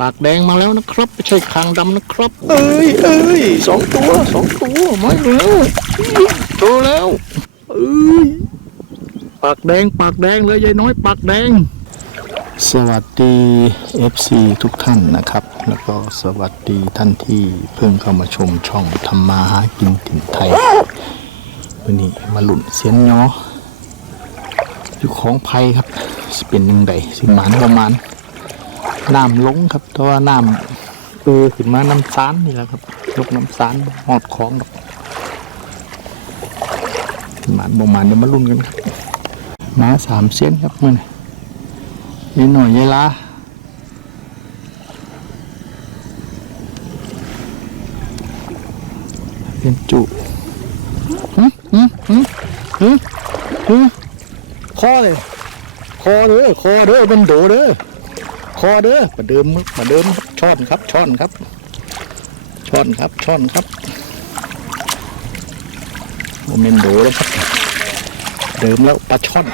ปากแดงมาแล้วนะครับไม่ใช่คางดำนะครับ เอ้ยเอ้ยสองตัวสองตัวไม่แล้วโตแล้วเอ้ยปากแดงปากแดงเลยยายน้อยปากแดง สวัสดี FC ทุกท่านนะครับ แล้วก็สวัสดีท่านที่เพิ่งเข้ามาชมช่องธรรมาหากินถิ่นไทยวันนี้มาหลุนเสียนยออยู่ของไผ่ครับสิเป็นยังไงสิหมานประมาณ น้ำลงครับแต่ว่าน้ำเออขึ้นมาน้ำซานนี่แหละครับยกน้ำซานหอดของดอกสิหมานประมาณเดี๋ยวมาลุ้นกันครับมาสามเส้นครับมื่อนี้ยายหน่อยยายลาเป็นจุหึหึหึหึหึคอเลยคอเด้อคอเด้อเป็นโดเด้อ คอเด้อมาเดิมมาเดิมช้อนครับช้อนครับช้อนครับช้อนครับโมเมนโดแล้วครับ เดิมแล้วปลาช่อน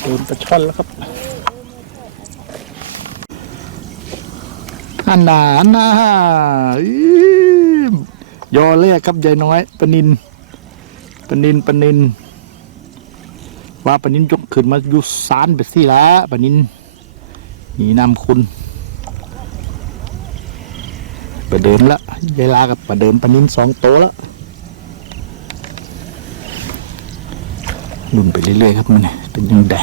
โดนปลาช่อนแล้วครับอันนาอันนายอเรียกครับยายน้อยปนินปนินปนินว่าปนินยกขึ้นมาอยู่สารไปสิแล้วปนิน หนีนำคุณไปเดิมละยายลากับประเดิมปนินสองโตแล้วลุ่นไปเรื่อยๆครับมันเป็นยังไง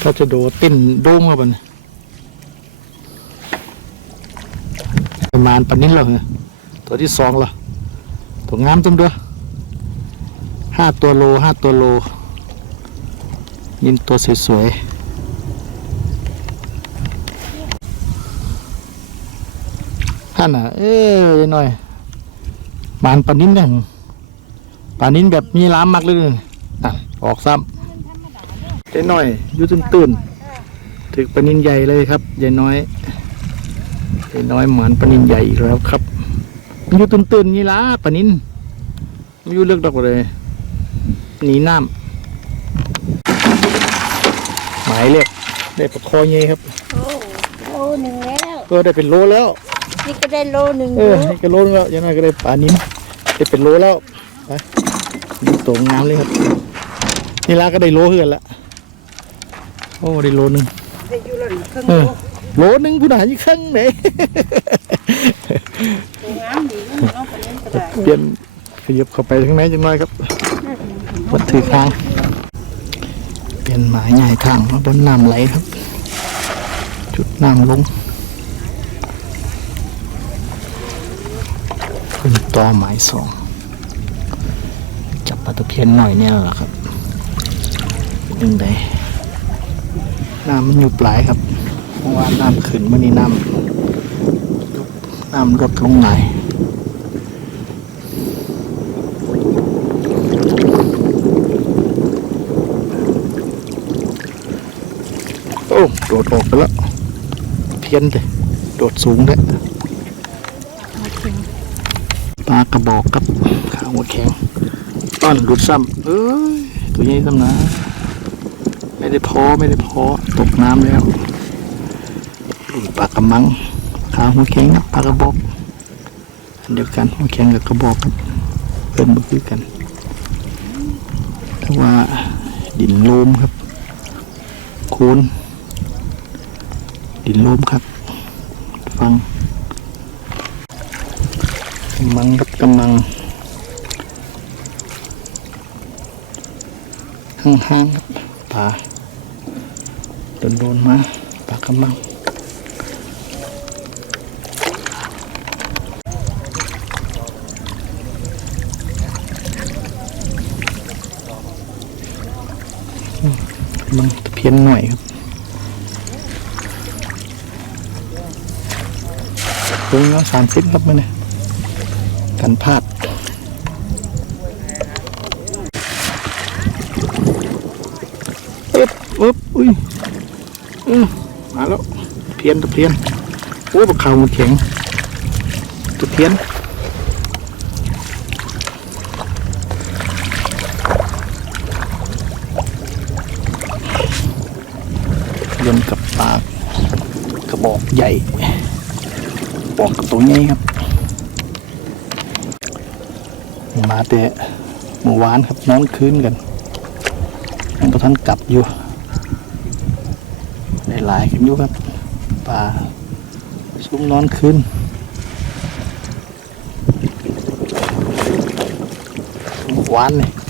ถ้าจะโดดเต้นโด่งแล้วบันประมาณปันนี้แล้วเหรอตัวที่สองแล้วตัวงามจังด้วย ห้าตัวโลห้าตัวโล ยินตัวสวยๆฮั่นน่ะ เอ้ยหน่อยมานปันนินเนี่ยปันนินแบบมีล้ามมากเลยอะออกซ้ำยายน้อยยุตื่นตื่นถึกปานิ้นใหญ่เลยครับยายน้อยยายน้อยหมือนปานิ้นใหญ่อีกแล้วครับยู่ตื่นตื่นนี่ละปานิ้นไม่ยู่เลือกดอกเลย หนีน้ำหมายเลขได้ปลาคอเงี้ครับโอ้โลหนึ่งแล้วก็ได้เป็นโลแล้วนี่ก็ได้โลหนึ่งเออแล้วนี่ก็โลนึงแล้วยายน้อยก็ได้ปลานินได้เป็นโลแล้วไปดูตัวงามเลยครับ นี่ละก็ได้โลเฮือนละโอ้ได้โลหนึงได้อยู่แล้วครึ่งเอโลอโลนึงผู้หายี่ครึ่งไหนตัวงามดีนะน้องคนนี้ก็ได้เปลี่ยนขยับเข้าไปข้างในจังน้อยครับ วัดถือทางเปลี่ยนหมายใหญ่ทางมาบนน้ำไหลครับ จุดน้ำลงขึ้นต่อหมายสองจับปลาตะเพียนหน่อยเนี่ยแหละครับเป็นยังไงน้ำมันอยู่ปลายครับเพราะว่าน้ำขึ้นมันนี่น้ำน้ำลดลงหน่อย โอ้โดดออกไปแล้วเพี้ยนเลยโดดสูงเลยปลากระบอกครับขาวหัวแข็งต้อนหลุดซ้ำเอ้ยตัวใหญ่ซ้ำนะ ไม่ได้พอไม่ได้พอตกน้ำแล้วอุ้ยปลากระมังขาวหัวแข็งครับปลากระบอกอันเดียวกันหัวแข็งกับกระบอกครับเพิ่มมาคือกันแต่ว่าดินโลมครับโคน ดินลูมครับ ฟังกำมังครับกำมังห้างๆครับปลาโดนๆมาปลากำมัง ตัวละสามสิบครับมื่อนี้กันพลาดอึ๊บอึ๊บอุ้ยอืมาแล้วเพี้ยนตะเพี้ยนโอ้ปลาขาวมันแข็งตะเพี้ยนยนกับปากกระบอกใหญ่ บอกกับตัวใหญ่ครับ มาแต่เมื่อวานครับนอนคืนกันยังก็ท่านกลับอยู่ ได้หลายกันอยู่ครับปลาซุ้มนอนคืนเมื่อวานนี่ยังปลากระมังเลย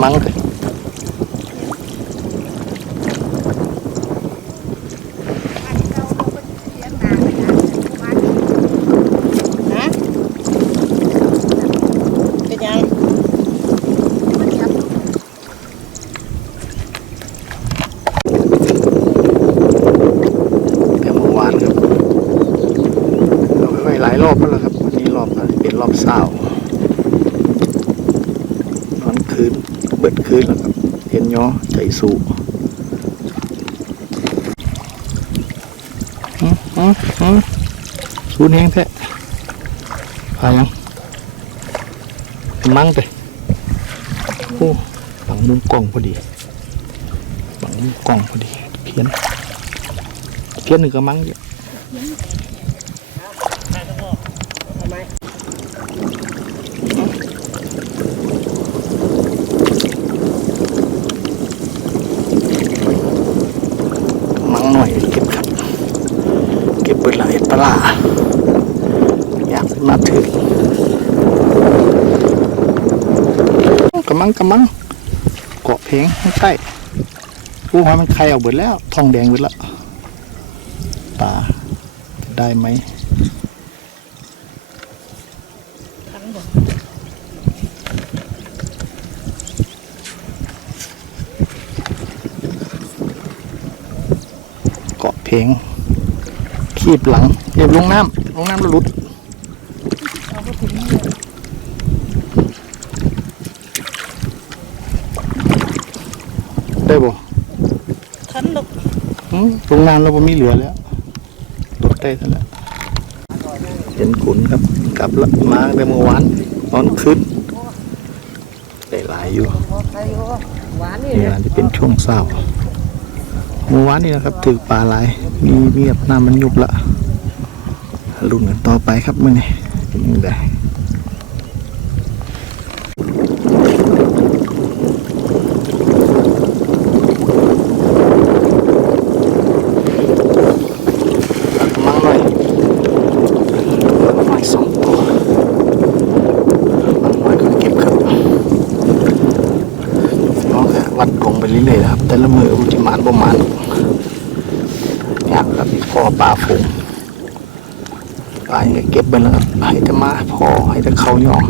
ฮะเป็นยังแต่เมื่อวานครับเราค่อยหลายรอบแล้วครับวันนี้รอบน่าจะเป็นรอบเศร้านอนคืน เบิดคืนแล้วครับเห็นย้อใจสู้อืมอืมอืมสูนแห้งแท้พายังมั่งไปโอ้บังมุมกล้องพอดีบังมุมกล้องพอดี เพี้ยนเทียนหนึ่งกระมังเยอะมังหน่อยเก็บครับ เก็บเปิดหลายปลาอยากมาถึงกระมังกระมังเกาะเพลงข้างใต้ผู้หอยมันใครเอาเบิดแล้ว ทองแดงเบิดแล้วปลาได้ไหมเกาะเพลง ขีบหลังเรียบลงน้ำลงน้ำแล้วหลุดได้บ่ขันลูกอืมลงน้ำแล้วบ่มีเหลือแล้วหลุดได้ซะแล้วเห็นขุนครับ กลับแล้วมาตั้งแต่เมื่อวานนอนคืนได้หลายอยู่หวานนี่นี่อาจจะเป็นช่วงเศร้าเมื่อวานนี้นะครับถือปลาหลาย มีเมียบน้ำมันยุบละลุ้นกันต่อไปครับมื่อนี้ยังไงตักมั่งหน่อยตักหน่อยสองตัวมั่งหน่อยก็เก็บครับน้วัดลงไปเรื่อยๆครับ แต่ละมืออุจิมานประมาณ พอปลาฝูงปลาเนี่ยเก็บไปแล้วให้แต่มาพอให้แต่เขาย่อง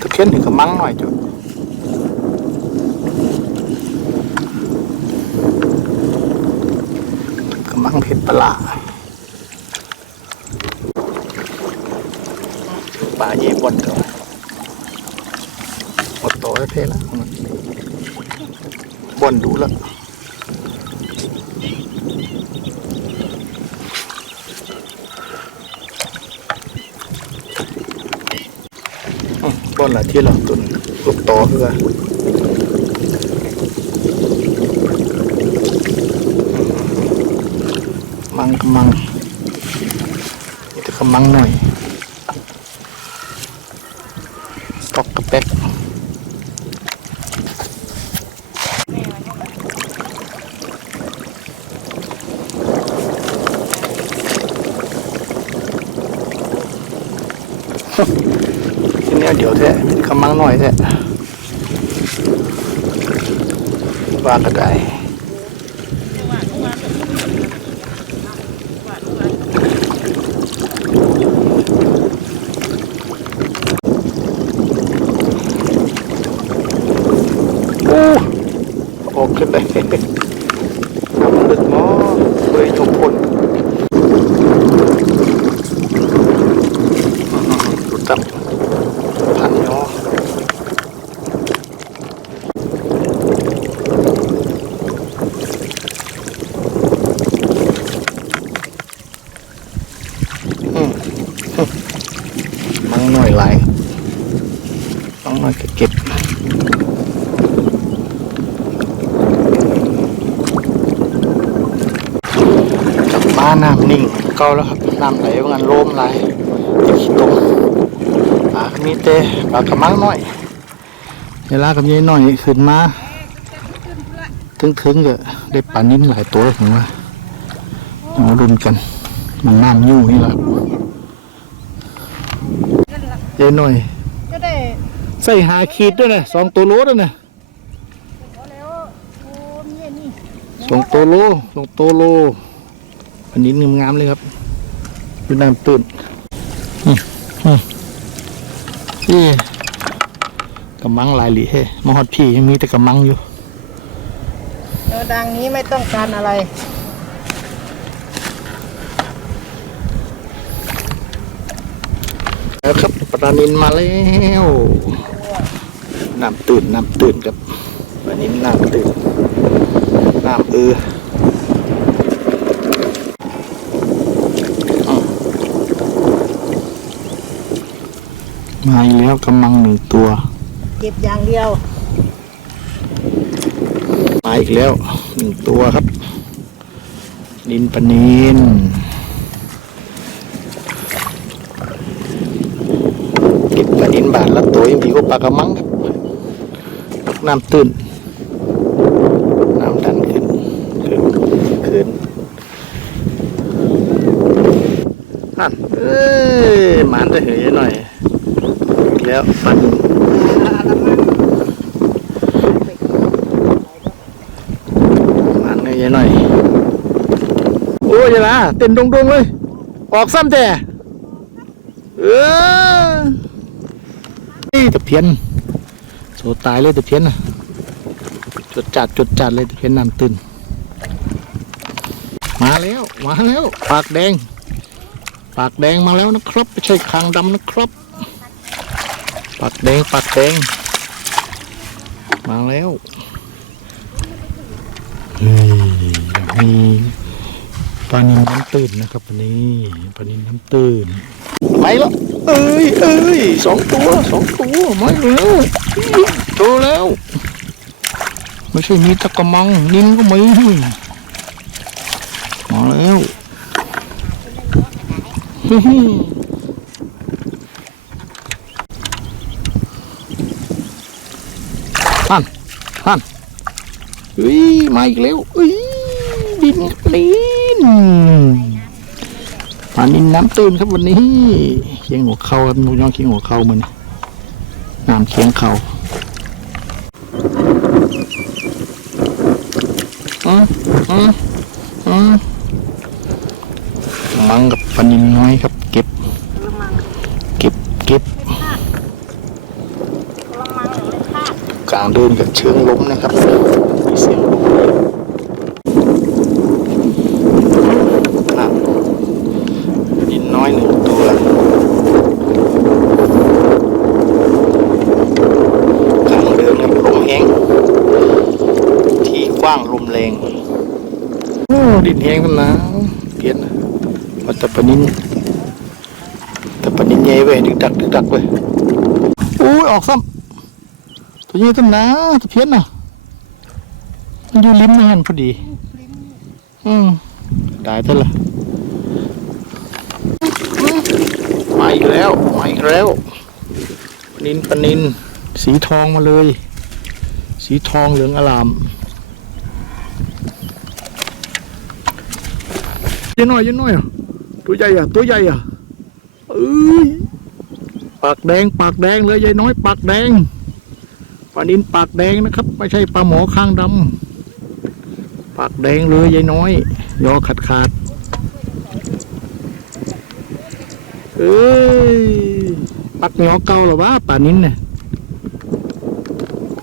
ตะเคียนถึงกระมังหน่อยจุดกระมังเผ็ดปลาร้า ปลาเย่บนเถอะหมดโตแล้วเทแล้วบนดูล้วอืมบนละที่เราตุนลูกโตคือกันมังกมังจะกระมังหน่อยตอกกระแป๊ก ทีนี้เดี๋ยวแท้มีกำมังหน่อยแท้ว่ากระได้โอ้ออกขึ้นได้ทำลึกมอเคยจบคนรู้จักพันยอ มังหน่อยหลายมังหน่อยเก็บกลับมานน้ำนิ่งเก่าแล้วครับน้ำไหลว่างันโลมไหลขี้ตมปลามีเตปลากระมังน้อยเวลากับยายน้อยขึ้นมาถึงถึงๆก็ได้ปลานิ้นหลายตัวผมว่าเอาดุนกันมันน้ำยู่นี่แหละ ยายหน่อย ก็ได้ใส่หาขีดด้วยนะสองตัวโลด้วยนะพอแล้วโอ้เมียนี่สองตัวโลสองตัวโลอันนี้งามๆเลยครับดูน้ำตื้นอืมอืมนี่กำมังหลายหลีเฮ้มาฮอดพี่ยังมีแต่กำมังอยู่ เออดังนี้ไม่ต้องการอะไร แล้วครับปลานินมาแล้วน้ำตื่นน้ำตื่นครับปลานินน้ำตื่นน้ำเอออืมมาอีกแล้วกำมังหนึ่งตัวเก็บอย่างเดียวมาอีกแล้วหนึ่งตัวครับ นินปลานินเก็บปลานินบาทละตัวยังดีกว่าป ลากระมังครับน้ำตื้นน้ำดันขึ้นขึ้นขึ้นนั่นเอ้ยหมานจะเหยหน่อยอีกแล้วปลานินมันเลยหน่อยโอ้ยยายละเต้นดงๆเลย ออกซ้ำแต่เออ ตะเพียนโสตายเลยตะเพียนนะจดจัดจดจัดเลยตะเพียนน้ำตื่นมาแล้วมาแล้ว ปากแดง ปากแดงมาแล้วนะครับไม่ใช่คางดำนะครับ ปากแดงปากแดง มาแล้วเฮ้ยมีปลานินน้ำตื่นนะครับวันนี้ปลานินน้ำตื่น ไม่ละเอ้ยเอ้ยสองตัวสองตัวไม่แล้วโตแล้ว ไม่ใช่มีตะกมังนินก็มีมาแล้วฮึ่มฮันฮันเฮ้ยมาอีกแล้วเอ้ยดินลิน ปลานินน้ำตื้นครับวันนี้เคียงหัวเข่าครับน้องเคียงหัวเข่ามันน้ำเคียงเขาอืมอืมอืมมังกับปลานินน้อยครับ เก็บ เก็บเก็บกระมังหรือเป็นผ้ากลางเดินกับเชิงล้มนะครับมีเสียงลมอะดินน้อยหนึ่งตัวกลางเดินกับลมแห้งที่กว้างลมแรงโอ้ ดินแห้งกันนะเปลี่ยนนะมาต่ปนินต่ปนินใหญ่เว้ยดึกดักดึกดักเว้ยอุ้ยออกซ้ำตัวนี้ต้นนะตะเพี้ยนน่ะมันอยู่ลิ้มนี่ฮันพอดี อืมได้แต่ละมมาอีกแล้วมาอีกแล้วปนินปนิน สีทองมาเลย สีทองเหลืองอลาม ยังน้อยยังน้อยอะตัวใหญ่อะ ตัวใหญ่อะเอ้ยปากแดงปากแดงเลยยายน้อย ปากแดงปลานินปากแดงนะครับ ไม่ใช่ปลาหมอข้างดำปากแดงเลยยายน้อย ยอขาดขาดเอ้ยปักหยอเก่าหรอวะปลานินเนี่ย